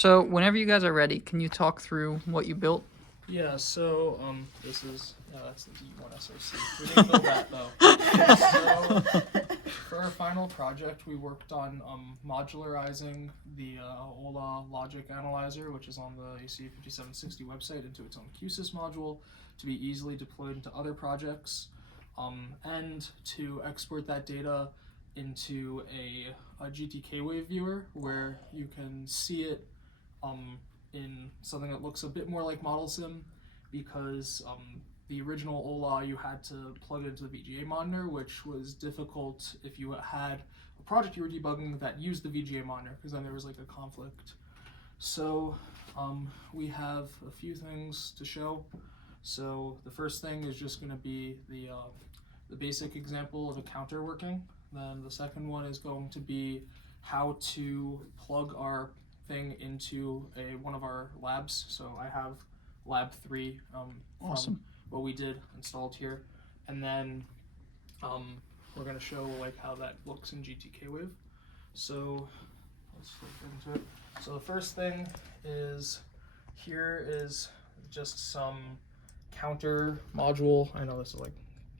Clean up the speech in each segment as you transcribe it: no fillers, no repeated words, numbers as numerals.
So whenever you guys are ready, can you talk through what you built? Yeah, so this is that's the DE1-SoC. We didn't build that though. So for our final project, we worked on modularizing the OLA logic analyzer, which is on the ECE 5760 website, into its own QSys module to be easily deployed into other projects, and to export that data into a GTK wave viewer where you can see it in something that looks a bit more like Model Sim, because the original OLA you had to plug it into the VGA monitor, which was difficult if you had a project you were debugging that used the VGA monitor, because then there was like a conflict. So we have a few things to show. So the first thing is just going to be the basic example of a counter working. Then the second one is going to be how to plug our thing into one of our labs. So I have lab 3 Awesome. from what we did installed here, and then we're going to show like how that looks in GTK wave. So let's get into it. So the first thing is here is just some counter module. I know this is like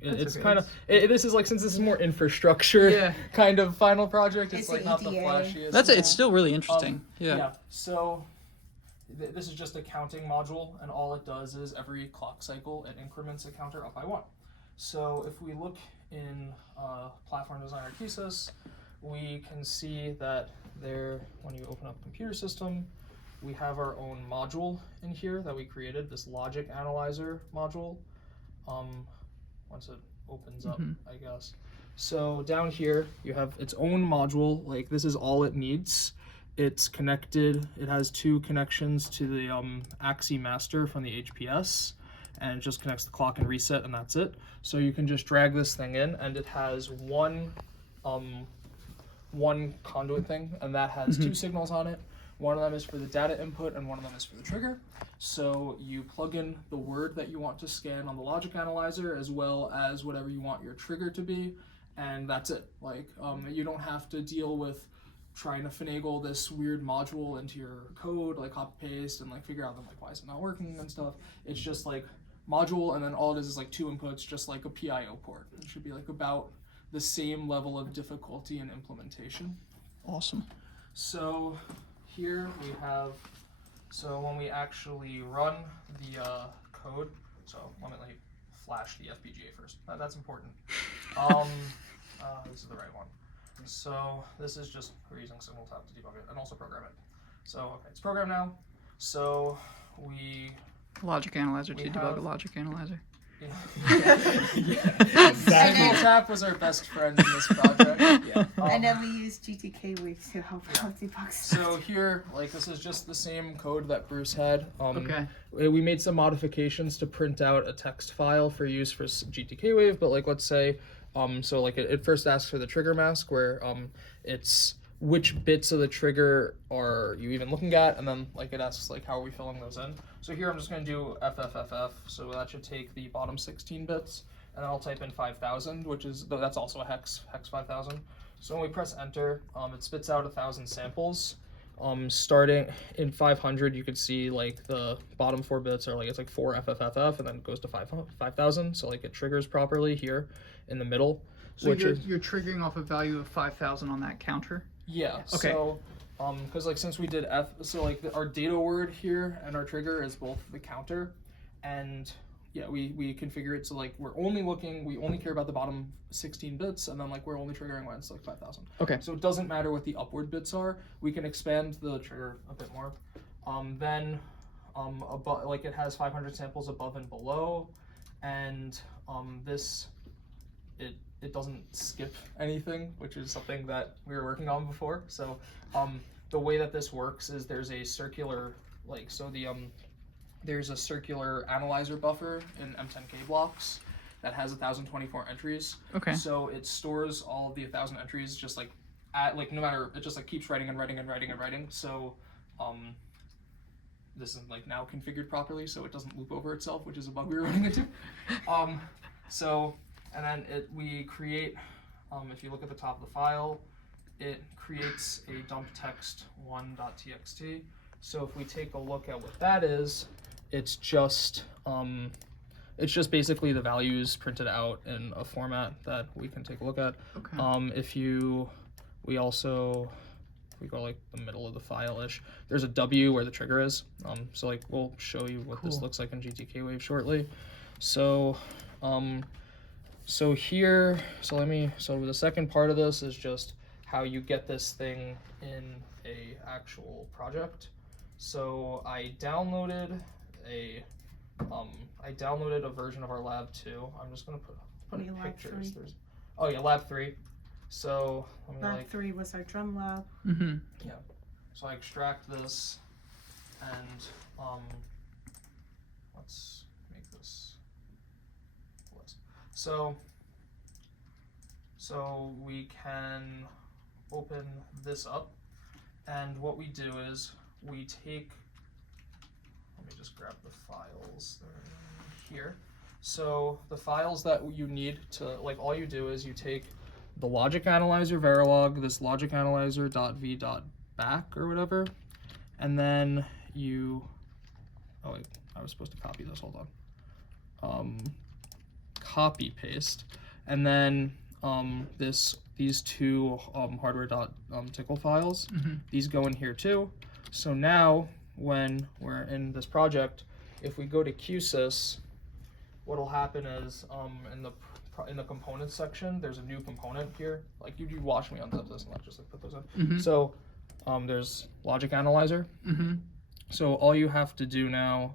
it's okay. Kind of this is like, since this is more infrastructure kind of final project, it's like not the flashiest. That's it. It's still really interesting. Yeah. So this is just a counting module, and all it does is every clock cycle it increments a counter up by 1. So if we look in Platform Designer QSys, we can see that there, when you open up Computer System, we have our own module in here that we created, this logic analyzer module. Once it opens up, I guess. So down here, you have its own module. Like, this is all it needs. It's connected. It has 2 connections to the AXI master from the HPS, and it just connects the clock and reset, and that's it. So you can just drag this thing in, and it has one conduit thing, and that has 2 signals on it. One of them is for the data input, and one of them is for the trigger. So you plug in the word that you want to scan on the logic analyzer, as well as whatever you want your trigger to be, and that's it. Like, you don't have to deal with trying to finagle this weird module into your code, like copy paste, and like figure out like why is it not working and stuff. It's just like module, and then all it is like 2 inputs, just like a PIO port. It should be like about the same level of difficulty and implementation. Awesome. So here we have, so when we actually run the code, so let me flash the FPGA first. That's important. This is the right one. So this is just, we're using signal tab to debug it and also program it. So okay, it's programmed now. So we logic analyzer to debug a logic analyzer. Signal tap was our best friend in this project. And then we use GTK wave to help out debug. So here, like, this is just the same code that Bruce had. Okay. We made some modifications to print out a text file for use for GTK wave, but like, let's say, so like it first asks for the trigger mask, where it's which bits of the trigger are you even looking at, and then like it asks like how are we filling those in. So here I'm just going to do FFFF, so that should take the bottom 16 bits, and then I'll type in 5000, which is, that's also a hex 5000. So when we press enter, it spits out 1000 samples. Starting in 500, you can see like the bottom 4 bits are like, it's like 4 FFFF, and then it goes to 5000, so like it triggers properly here in the middle. So you're triggering off a value of 5000 on that counter? Yeah. Okay. So, because like since we did so like our data word here and our trigger is both the counter, and yeah, we configure it so like we only care about the bottom 16 bits, and then like we're only triggering when it's like 5000. Okay. So it doesn't matter what the upward bits are. We can expand the trigger a bit more. Then above, like it has 500 samples above and below, and this it doesn't skip anything, which is something that we were working on before. So the way that this works is there's a circular, like, so there's a circular analyzer buffer in M10K blocks that has 1024 entries. Okay. So it stores all of the 1000 entries just like at, like, no matter, it just like keeps writing and writing and writing and writing. So this is like now configured properly, so it doesn't loop over itself, which is a bug we were running into. And then we create, if you look at the top of the file, it creates a dump text 1.txt, So if we take a look at what that is, it's just basically the values printed out in a format that we can take a look at. Okay. We go like the middle of the file-ish. There's a W where the trigger is. So like we'll show you what this looks like in GTK Wave shortly. So so the second part of this is just how you get this thing in a actual project. So I downloaded a version of our lab 2. I'm just gonna put in pictures. Lab 3. So Lab 3 was our drum lab. Mm-hmm. Yeah. So I extract this and let's make this list. So we can open this up, and what we do is we take, let me just grab the files here. So the files that you need to, like, all you do is you take the logic analyzer Verilog, this logic analyzer .v.back or whatever, and then you, oh wait, I was supposed to copy this, hold on. Copy paste, and then these two hardware.tcl files, these go in here too. So now when we're in this project, if we go to QSys, what'll happen is in the components section, there's a new component here. Like you watch me unzip this and not just like put those in. So there's logic analyzer. So all you have to do now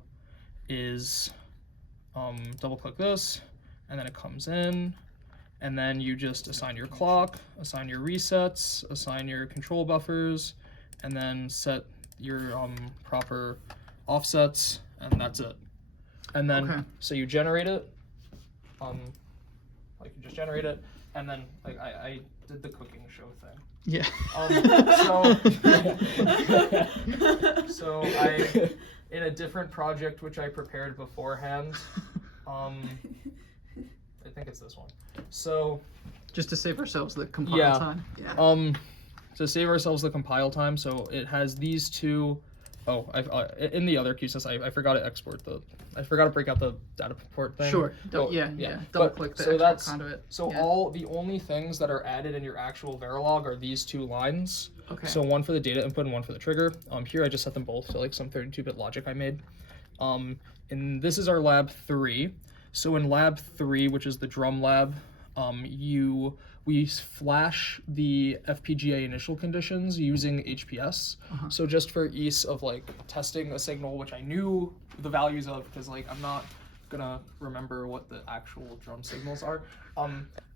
is double click this, and then it comes in, and then you just assign your clock, assign your resets, assign your control buffers, and then set your proper offsets, and that's it. And then so you generate it, like you just generate it, and then like I did the cooking show thing. Yeah. So I, in a different project which I prepared beforehand, I think it's this one. So just to save ourselves the compile time. Yeah. To save ourselves the compile time, so it has these two. Oh, in the other QSys, I forgot to export I forgot to break out the data port thing. Sure. Double click the export conduit. So the only things that are added in your actual Verilog are these two lines. Okay. So one for the data input and one for the trigger. Here I just set them both to like some 32-bit logic I made. And this is our lab 3. So in lab 3, which is the drum lab, we flash the FPGA initial conditions using HPS. So just for ease of like testing a signal, which I knew the values of, because like I'm not gonna remember what the actual drum signals are.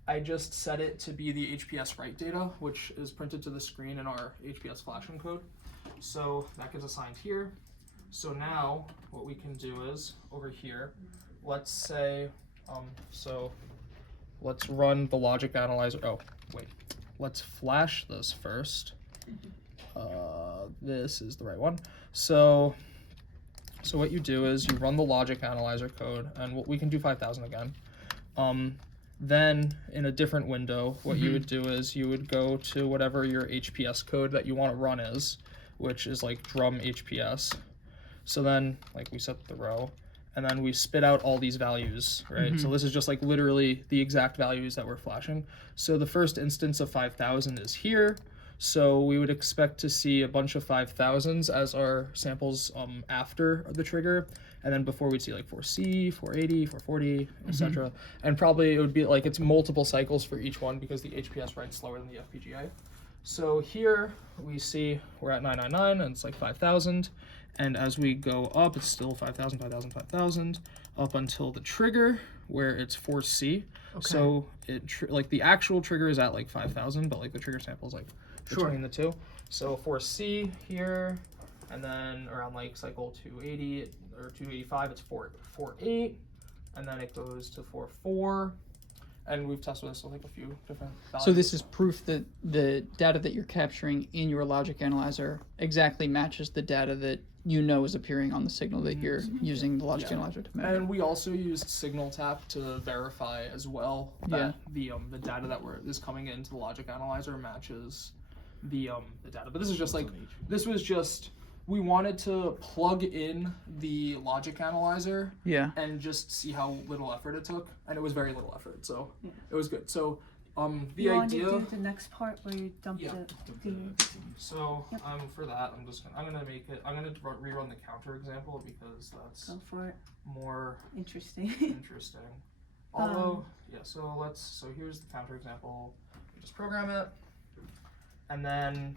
I just set it to be the HPS write data, which is printed to the screen in our HPS flash encode. So that gets assigned here. So now what we can do is over here, let's say, so let's run the logic analyzer. Oh, wait, let's flash this first. This is the right one. So what you do is you run the logic analyzer code, and we can do 5000 again. Then in a different window, what you would do is you would go to whatever your HPS code that you want to run is, which is like drum HPS. So then like we set the row, and then we spit out all these values, right? So this is just like literally the exact values that we're flashing. So the first instance of 5000 is here. So we would expect to see a bunch of 5000s as our samples after the trigger. And then before we'd see like 4C, 480, 440, etc. And probably it would be like it's multiple cycles for each one because the HPS writes slower than the FPGA. So here we see we're at 999 and it's like 5000. And as we go up, it's still 5000, 5000, 5000, up until the trigger where it's 4C. So it like the actual trigger is at like 5000, but like the trigger sample is like between the two. So 4C here, and then around like cycle 280 or 285, it's 4.8, and then it goes to 4.4. And we've tested this with like a few different values. So this is proof that the data that you're capturing in your logic analyzer exactly matches the data that you know is appearing on the signal that you're using the logic analyzer to measure. And we also used signal tap to verify as well that the data that is coming into the logic analyzer matches the data. But this is just like, this was just we wanted to plug in the logic analyzer Yeah. and just see how little effort it took, and it was very little effort, so Yeah. it was good. So the You idea. want to do the next part where you dump Yeah. the So Yep. for that, I'm gonna rerun the counter example because that's go for it. more Interesting. interesting. Although, so here's the counter example. You just program it, and then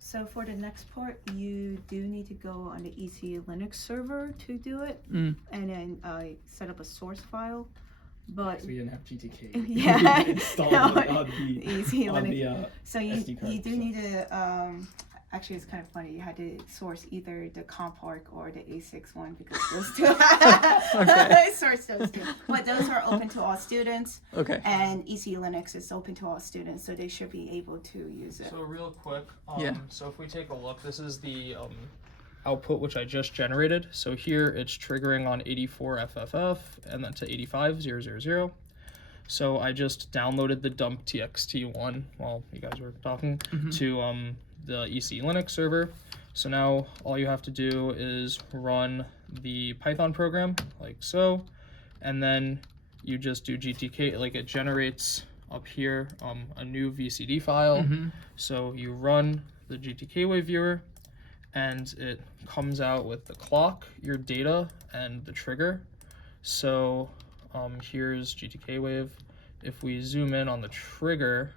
So for the next part, you do need to go on the ECE Linux server to do it, Mm. and then set up a source file. But So we didn't have GTK Yeah. installed No, on the ECE on Linux. the So you SD card, you do so. need to actually it's kind of funny. You had to source either the Compark or the A6 one because those two Okay. source those two. But those are open to all students, Okay. and ECE Linux is open to all students, so they should be able to use it. so real quick, Yeah. so if we take a look, this is the output which I just generated. So here it's triggering on 84 FFF and then to 85000. So I just downloaded the dump txt one while you guys were talking to the ECE Linux server. So now all you have to do is run the Python program like so, and then you just do GTK, like it generates up here a new VCD file. So you run the GTK wave viewer, and it comes out with the clock, your data, and the trigger. So here's GTK wave. If we zoom in on the trigger,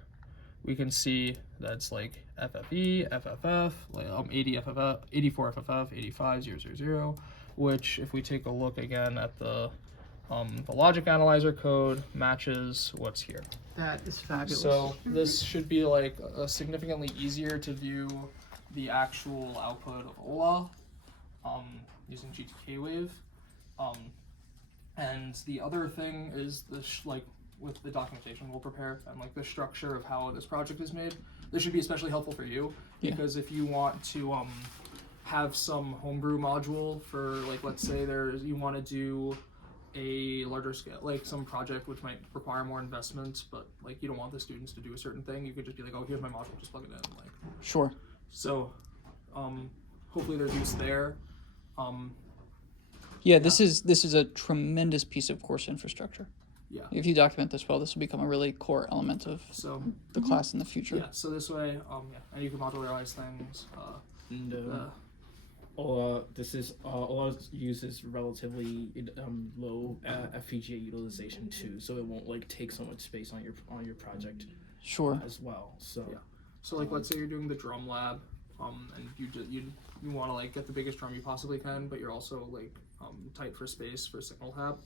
we can see that's like FFE, FFF, like 80 FFF, 84 FFF, 85000, which if we take a look again at the logic analyzer code matches what's here. That is fabulous. So this should be like significantly easier to view the actual output of OLA using GTK wave. And the other thing is like with the documentation we'll prepare and like the structure of how this project is made. This should be especially helpful for you because if you want to have some homebrew module for like, let's say you want to do a larger scale, like some project which might require more investment, but like you don't want the students to do a certain thing, you could just be like, oh, here's my module, just plug it in. Like, Sure. so hopefully there's use there. Yeah, this is a tremendous piece of course infrastructure. Yeah. If you document this well, this will become a really core element of So the class in the future. yeah, so this way, and you can modularize things. And OLA, OLA uses relatively low FPGA utilization too, so it won't like take so much space on your project Sure. as well. So Yeah. So like, let's say you're doing the drum lab, and you want to like get the biggest drum you possibly can, but you're also like tight for space for signal tab.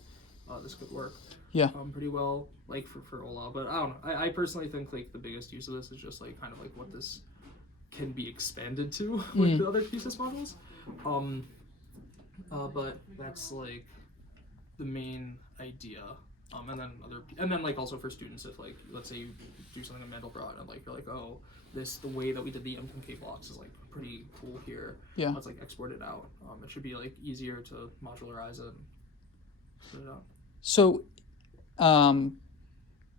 This could work. Yeah. Pretty well, like for OLA. But I don't know. I personally think like the biggest use of this is just like kind of like what this can be expanded to with the other pieces models. But that's like the main idea. And then like also for students, if like let's say you do something in Mandelbrot and like you're like, oh, the way that we did the M10K blocks is like pretty cool here. Yeah. Let's like export it out. It should be like easier to modularize it and put it out. So,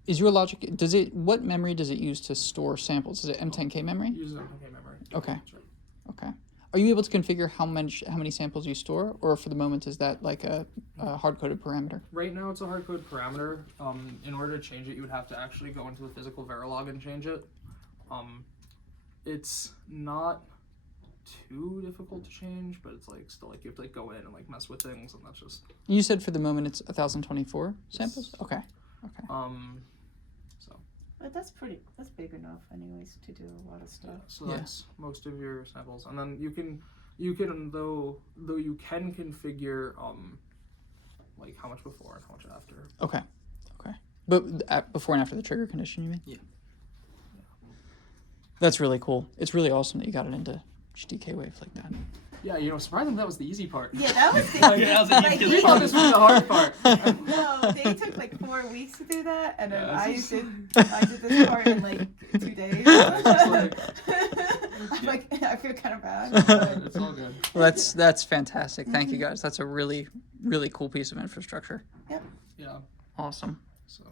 is your logic? What memory does it use to store samples? Is it M10K memory? Use M10K memory. Okay. That's right. Okay. Are you able to configure how many samples you store, or for the moment is that like a hard-coded parameter? Right now it's a hard-coded parameter. In order to change it, you would have to actually go into the physical Verilog and change it. It's not too difficult to change, but it's like still like you have to like go in and like mess with things, and that's just You said for the moment it's 1024 samples. Okay. Okay. so But that's big enough anyways to do a lot of stuff. so Yeah. that's most of your samples, and then you can though you can configure like how much before and how much after. Okay. Okay. But before and after the trigger condition, you mean? Yeah. That's really cool. It's really awesome that you got it into GTK wave like that. Yeah, surprisingly that was the easy part. Yeah, that was the that was the like, easy We thought this was the hard part. No, they took like 4 weeks to do that, and then Yeah, I this did this part in like 2 days. It's just like- I'm like, I feel kind of bad. It's all good. Well, that's fantastic. Thank you guys. That's a really, really cool piece of infrastructure. Yeah. Awesome. So.